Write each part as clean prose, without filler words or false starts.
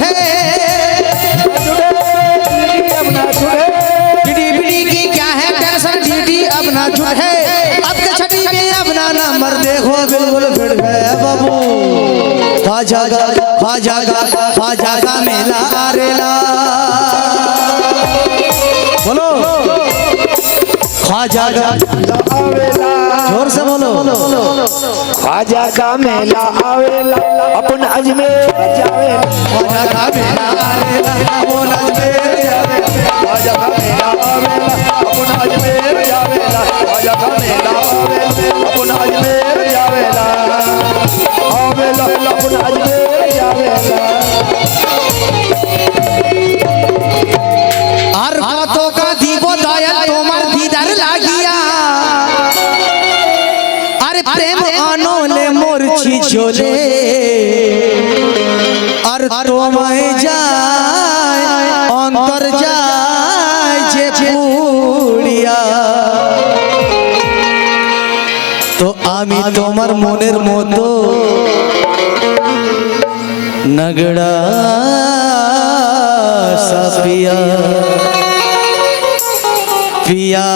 है की क्या है टेंशन डीडी अब ना झूठ है अब के छठी में अपना नंबर देखो बिल्कुल फिर है बाबू ख्वाजा का मेला आरेला बोलो ख्वाजा का जोर से बोलो ख्वाजा का मेला आवेला अपन अजमेर जावेला ख्वाजा का मेला आरेला अपन अजमेर जावेला ख्वाजा का मेला आवेला अपन अजमेर जावेला ख्वाजा का मेला आवेला अपन अजमेर जावेला आवेला अपन अजमेर जावेला আর কত কাঁদিব দয়াল তোমার দিদার লাগিয়া আরে প্রেম অনলে মরছি জ্বলে আর তোমায় যায় অন্তর যায় যে পুড়িয়া তো আমি তোমার মনের মতো নগড়া সাফিয়া पिया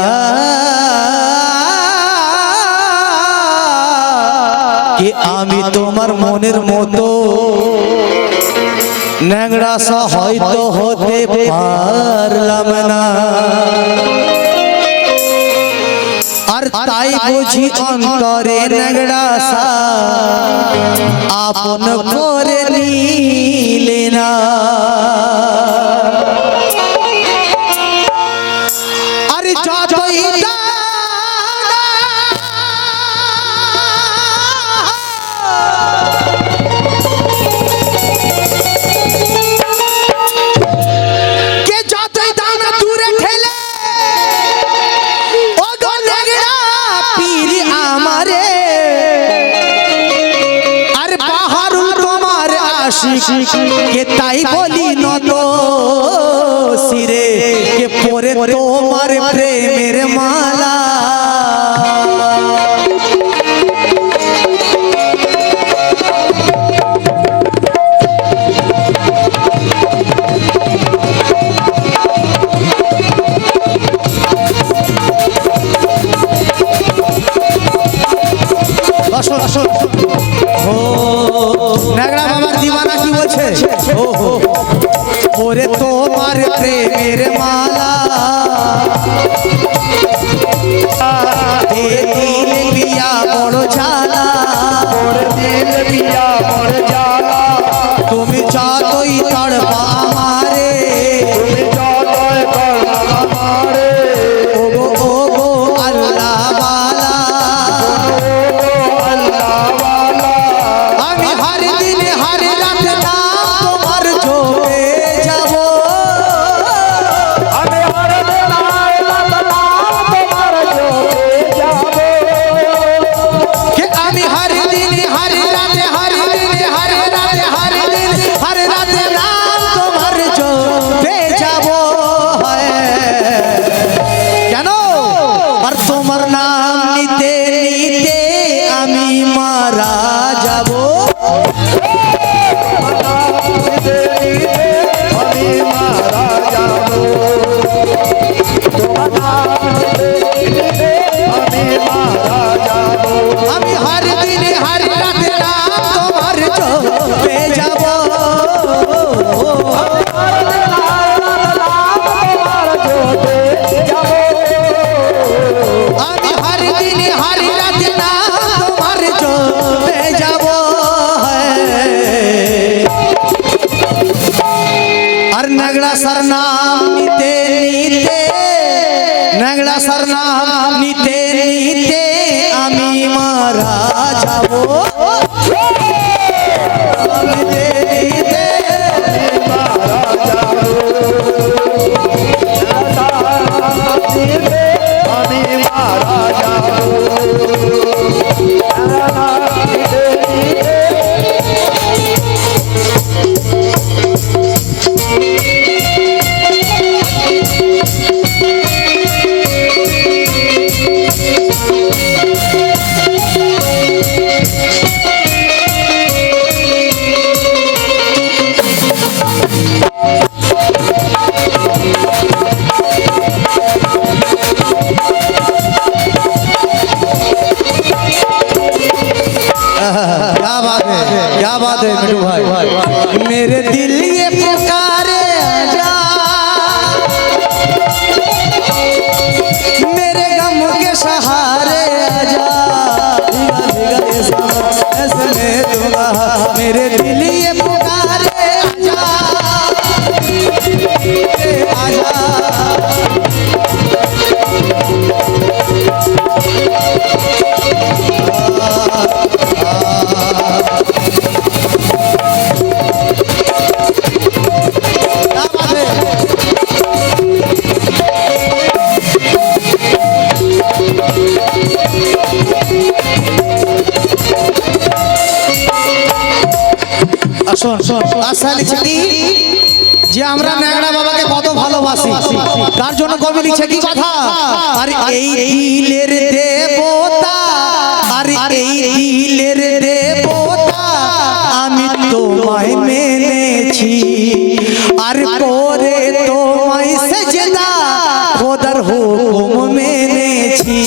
कि आमी तोमार मोनेर मतो न्यांगड़ा सा हयतो होते पारलाम ना और ताई बुझी अंतरे न्यांगड़ा सा आपन करे नीले ना के ताई बोली न तो सिरे के पोरे तोमार प्रेमेर माला नगड़ा बाबार दीवाना की बोलছে ओहो ओरे तोमार प्रेमेर माला दिल पिया बड़ जाला दिल पिया बड़ जाला तुम যতই तड़पा मारे तुम যতই तड़पा मारे ओगो अल्लाह वाला अल्लाह वाला আমি हर दिन हर रात नाम তোমার জপে যাব আমি हर दिन रात नाम তোমার জপে যাব कि আমি हर दिन हर रात हर दिन हर रात हर दिन हर रात नाम তোমার জপে যাব কেন আর তোমার নাম নিতে নিতে আমি মারা যাব আমি মারা যাব তোমার নাম নিতে আমি মারা যাব আমি हर दिन हर रात नाम তোমার জপে যাব আমি हर दिन हर रात नाम তোমার জপে যাব আর নগড়া সর নাম নিতে নিতে নগড়া সর নাম নিতে নিতে আমি মারা যাব নিতে নিতে মারা যাব আমি মারা যাব क्या बात है, क्या बात है मिठू भाई। मेरे दिल ये पुकारे आजा, मेरे गम के सहारे आजा, भीगा भीगा ये सावन ऐसे मैं दूंगा। मेरे दिल ये पुकारे आजा, आजा। আশা লিখছি যে আমরা ন্যাংরা বাবাকে কত ভালোবাসি, তার জন্য কবি লিখছে কি কথা, আর এই দিলের দেবতা, আর এই দিলের দেবতা আমি তোমায় মেনেছি, আর করে তোমায় সেজদা খোদার হুকুম মেনেছি।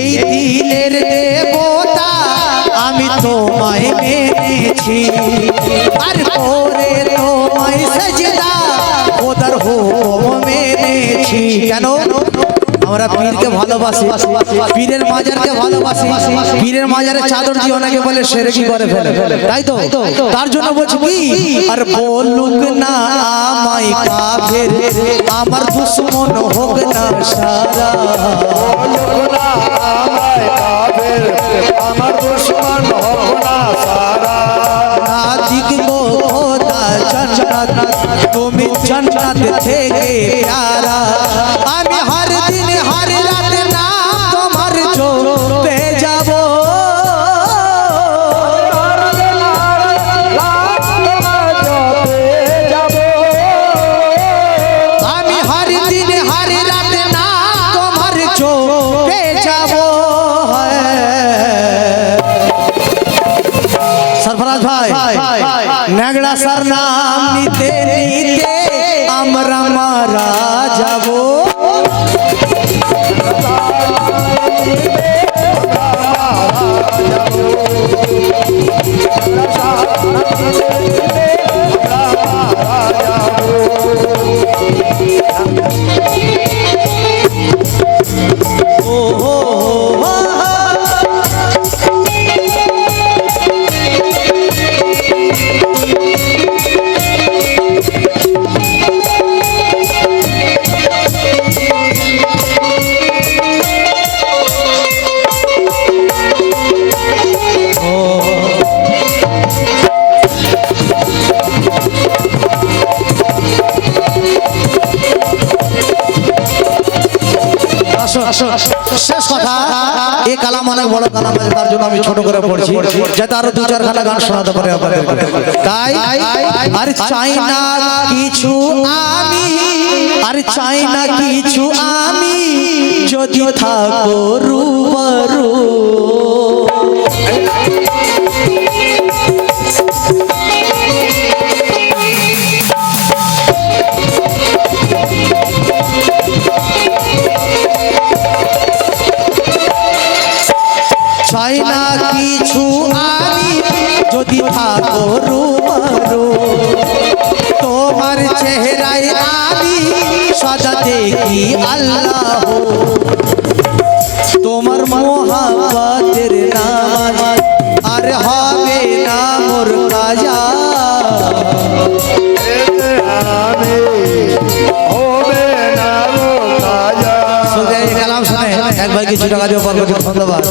এই দিলের দেবতা আমি তোমায় মেনেছি, আর করে তোমায় সেজদা খোদার হুকুম মেনেছি। কেন আমরা পীরকে ভালোবাসি, পীরের মাজারকে ভালোবাসি, পীরের মাজারে চাদর দিয়ে অনেকে বলে সেরেকি করে ফেলে, তাই তো? তার জন্য বলছি কি, আর বলুক না আমায় কাফের, আমার দুশ্মন হোক না সারা, আমার দুশ্মন হোক না সারা, না দিগবো খোদা জান্নাত, তুমি জান্নাত থেকে প্যারা, আমি হর দিন হর রাত না তোমার চোপে যাব, আমি হর দিন হর রাত না তোমার চোপে যাব। সরফরাজ ভাই, নেগড়া সার নাম নিতে নিতে আমরা মারা যাব, শেষ কথা, এই কালাম অনেক বড় কালাম আছে, তার জন্য আমি ছোট করে পড়ছি যাতে আরো দু চারখানা গান শোনাতে পারে আপনাদেরকে। তাই আর চাই না কিছু আমি, আর চাই না কিছু আমি, যদি থাকো রূবরু, চাই না কিছু আমি, যদি থাকো রূবরু, তোমার চেহারায় আমি সদা দেখি আল্লাহ, তোমার মোহাব্বতের নাম আর হবে না মোর কাজা, কালাম শুনে একবার কিছু টাকা দিয়ে বলবো, ধন্যবাদ।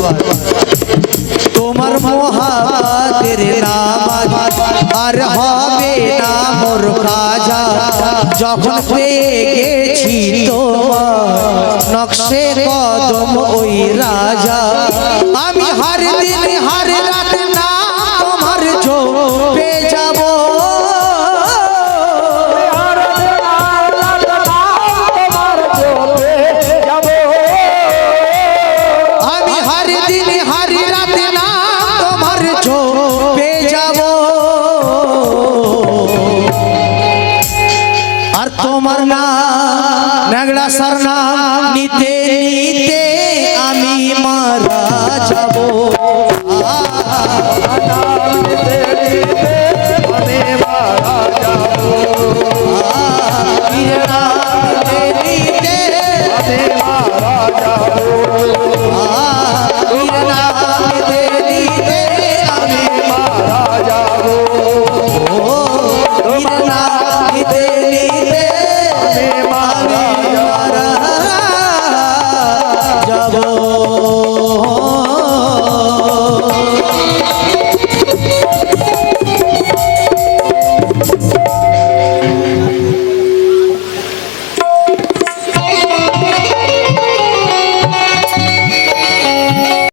তোমার মোহাব্বতের নাম আর হবে না মোর কাজা, যখন পেয়ে গেছি তোমার নকশে কদম ওই রাজা, আমি হর দিন হর রাত না তোমার চোপে যাব, আমি হর দিন হর রাত না তোমার চোপে যাব, আর তোমার তোমার নাম ন্যাংরা সার নাম নিতে নিতে